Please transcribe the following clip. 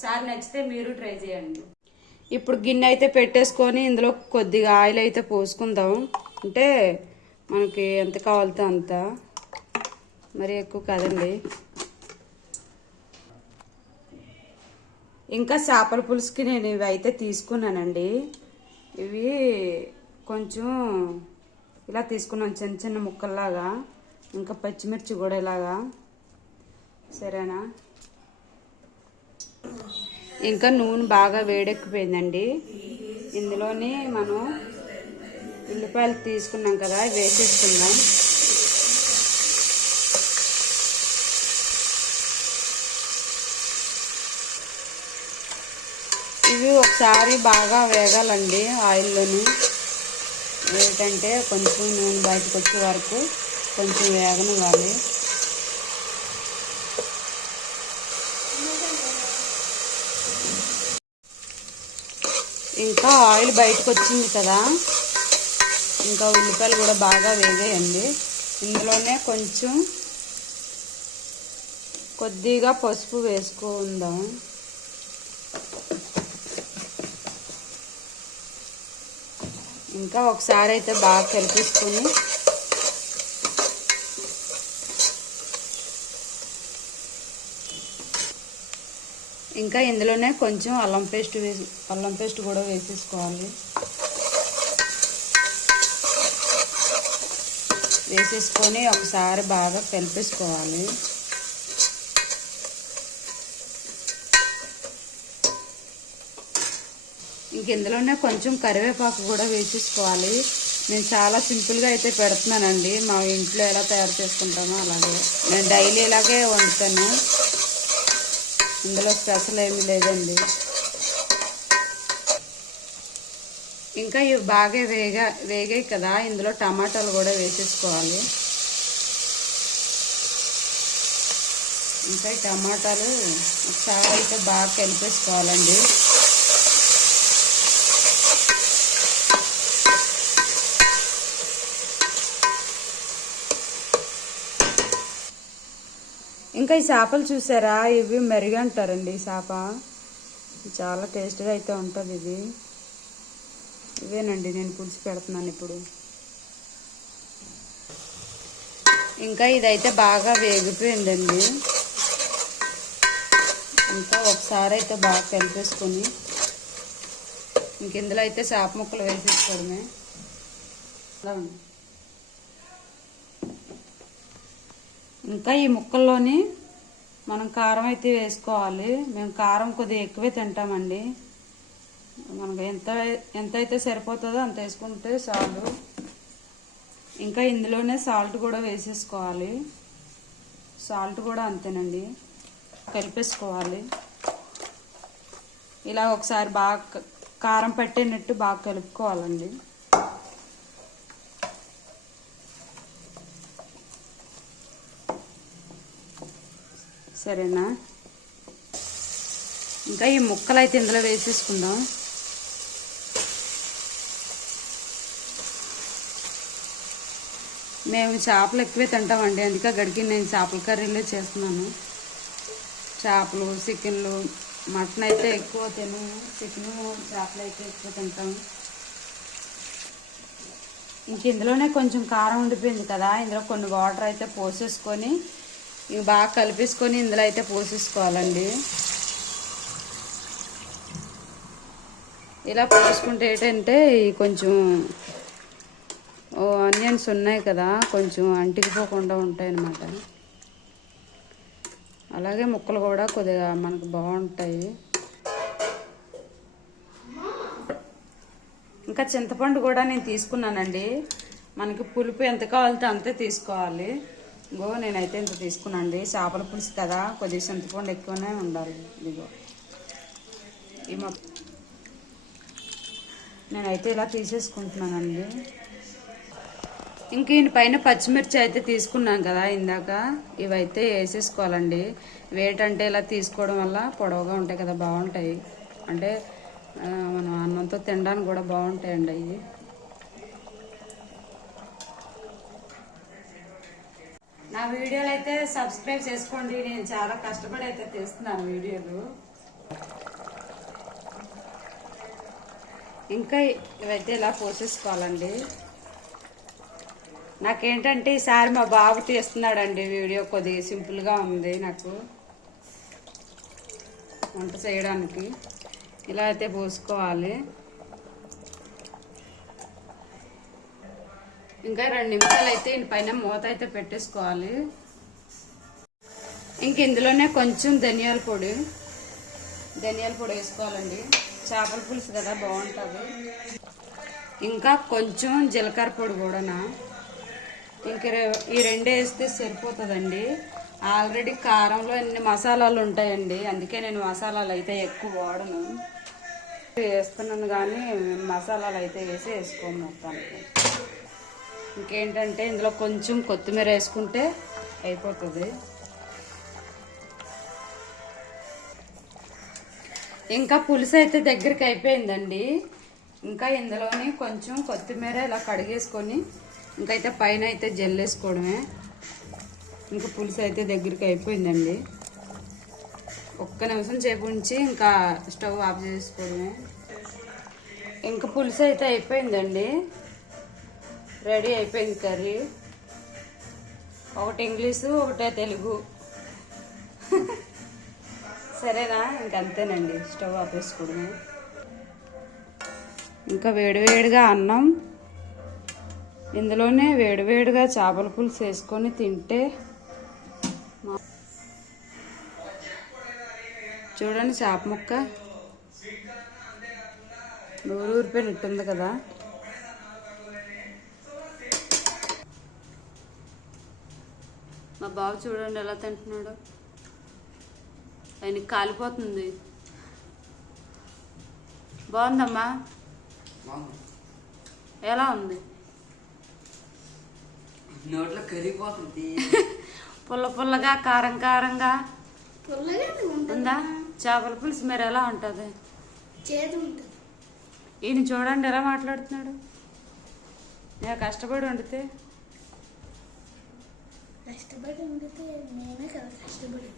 ఒకసారి నచ్చితే మీరు ట్రై చేయండి. ఇప్పుడు గిన్నె అయితే పెట్టేసుకొని ఇందులో కొద్దిగా ఆయిల్ అయితే పోసుకుందాం. అంటే మనకి ఎంత కావాలితే అంత, మరి ఎక్కువ కాదండి. ఇంకా చేపల పులుసుకి నేను ఇవి అయితే తీసుకున్నానండి. ఇవి కొంచెం ఇలా తీసుకున్నాను, చిన్న చిన్న ముక్కల్లాగా. ఇంకా పచ్చిమిర్చి కూడా ఇలాగా, సరేనా. ఇంకా నూనె బాగా వేడెక్కిపోయిందండి. ఇందులోని మనం ఉల్లిపాయలు తీసుకున్నాం కదా, వేసేసుకుందాం. ఇవి ఒకసారి బాగా వేగాలండి ఆయిల్లోని. ఏంటంటే కొంచెం నూనె బయటకు వచ్చే వరకు కొంచెం వేగనివ్వాలి. ఇంకా ఆయిల్ బయటకు వచ్చింది కదా, ఇంకా ఉల్లిపాయలు కూడా బాగా వేగాయండి. ఇందులోనే కొంచెం కొద్దిగా పసుపు వేసుకుందాం. ఇంకా ఒకసారి అయితే బాగా కలిపేసుకొని ఇంకా ఇందులోనే కొంచెం అల్లం పేస్ట్ కూడా వేసేసుకోవాలి. వేసేసుకొని ఒకసారి బాగా కలిపేసుకోవాలి. ఇంక ఇందులోనే కొంచెం కరివేపాకు కూడా వేసేసుకోవాలి. నేను చాలా సింపుల్గా అయితే పెడుతున్నానండి. మా ఇంట్లో ఎలా తయారు చేసుకుంటామో అలాగే నేను డైలీ ఇలాగే వండుతాను. ఇందులో స్పెషల్ ఏమీ లేదండి. ఇంకా ఇవి బాగా వేగాయి కదా, ఇందులో టమాటాలు కూడా వేసేసుకోవాలి. ఇంకా ఈ టమాటాలు ఒకసారి అయితే బాగా కలిపేసుకోవాలండి. ఇంకా ఈ చేపలు చూసారా, ఇవి మెరుగు అంటారండి. ఈ చేప చాలా టేస్ట్గా అయితే ఉంటుంది. ఇవేనండి నేను పులుసు పెడుతున్నాను ఇప్పుడు. ఇంకా ఇదైతే బాగా వేగిపోయిందండి. ఇంకా ఒకసారి అయితే బాగా కలిపేసుకొని ఇంక ఇందులో అయితే చేప ముక్కలు వేసేసుకోవడమే. ఇంకా ఈ ముక్కల్లోని మనం కారం అయితే వేసుకోవాలి. మేము కారం కొద్దిగా ఎక్కువే తింటామండి. మనకు ఎంతైతే సరిపోతుందో అంత వేసుకుంటే చాలు. ఇంకా ఇందులోనే సాల్ట్ కూడా వేసేసుకోవాలి. సాల్ట్ కూడా అంతేనండి, కలిపేసుకోవాలి. ఇలా ఒకసారి బాగా కారం పట్టేనట్టు బాగా కలుపుకోవాలండి. సరేనా. ఇంకా ఈ ముక్కలు అయితే ఇందులో వేసేసుకుందాం. మేము చేపలు ఎక్కువే తింటామండి, అందుకే గడికి నేను చేపల కర్రీలే చేస్తున్నాను. చేపలు, చికెన్లు, మటన్ అయితే ఎక్కువ తిను, చికెను చేపలు అయితే ఎక్కువ తింటాము. ఇంక ఇందులోనే కొంచెం కారం ఉండిపోయింది కదా, ఇందులో కొన్ని వాటర్ అయితే పోసేసుకొని ఇవి బాగా కలిపేసుకొని ఇందులో అయితే పోసేసుకోవాలండి. ఇలా పోసుకుంటే ఏంటంటే కొంచెం ఆనియన్స్ ఉన్నాయి కదా, కొంచెం అంటికిపోకుండా ఉంటాయి అన్నమాట. అలాగే ముక్కలు కూడా కొద్దిగా మనకు బాగుంటాయి. ఇంకా చింతపండు కూడా నేను తీసుకున్నానండి. మనకి పులుపు ఎంత కావాలితే అంతే తీసుకోవాలి. నేనైతే ఇంత తీసుకున్నానండి. చేపల పులుసు కదా, కొద్దిగా చింతపండు ఎక్కువనే ఉండాలి. ఇదిగో ఈ నేనైతే ఇలా తీసేసుకుంటున్నానండి. ఇంక ఈయన పైన పచ్చిమిర్చి అయితే తీసుకున్నాం కదా ఇందాక, ఇవైతే వేసేసుకోవాలండి. వేటంటే ఇలా తీసుకోవడం వల్ల పొడవుగా ఉంటాయి కదా, బాగుంటాయి. అంటే మనం అన్నంతో తినడానికి కూడా బాగుంటాయండి అవి. నా వీడియోలు అయితే సబ్స్క్రైబ్ చేసుకోండి. నేను చాలా కష్టపడి అయితే తీస్తున్నాను వీడియోలు. ఇంకా ఇవైతే ఇలా పోసేసుకోవాలండి. నాకేంటంటే ఈసారి మా బాబు తీస్తున్నాడండి వీడియో, కొద్దిగా సింపుల్గా ఉంది నాకు వంట చేయడానికి. ఇలా అయితే పోసుకోవాలి. ఇంకా 2 నిమిషాలు అయితే పైన మూత అయితే పెట్టేసుకోవాలి. ఇంక ఇందులోనే కొంచెం ధనియాల పొడి వేసుకోవాలండి. చేపల పులుసు కదా బాగుంటుంది. ఇంకా కొంచెం జీలకర్ర పొడి కూడానా. ఇంక ఈ 2 వేస్తే సరిపోతుందండి. ఆల్రెడీ కారంలో ఎన్ని మసాలాలు ఉంటాయండి, అందుకే నేను మసాలాలు అయితే ఎక్కువ వాడను. వేస్తున్నాను కానీ మసాలాలు అయితే వేసుకోము మొత్తానికి. ఇంకేంటంటే ఇందులో కొంచెం కొత్తిమీర వేసుకుంటే అయిపోతుంది. ఇంకా పులుసు అయితే దగ్గరికి అయిపోయిందండి. ఇంకా ఇందులోని కొంచెం కొత్తిమీర ఇలా కడిగేసుకొని ఇంకైతే పైన అయితే జల్లేసుకోవడమే. ఇంకా పులుసు అయితే దగ్గరికి అయిపోయిందండి. ఒక్క నిమిషం సేపు ఉంచి ఇంకా స్టవ్ ఆఫ్ చేసుకోవడమే. ఇంకా పులుసు అయితే అయిపోయిందండి, రెడీ అయిపోయింది కర్రీ. ఒకటి ఇంగ్లీషు ఒకటే తెలుగు. సరేనా, ఇంకంతేనండి, స్టవ్ ఆపేసుకోవడమే. ఇంకా వేడివేడిగా అన్నం, ఇందులోనే వేడివేడిగా చేపల పులుసు వేసుకొని తింటే చూడండి, చేప ముక్క నూరు ఊరిపోయినట్టుంది కదా. మా బాబు చూడండి ఎలా తింటున్నాడు, ఆయనకి కాలిపోతుంది. బాగుందమ్మా, ఎలా ఉంది? నోట్లో కరిగిపోతుంది. పుల్ల పుల్లగా కారం కారంగా ఉందా చేపల పులుసు. మీరు ఎలా ఉంటుంది? ఈయన చూడండి ఎలా మాట్లాడుతున్నాడు. నేను కష్టపడి వండితే నేనే కదా కష్టపడి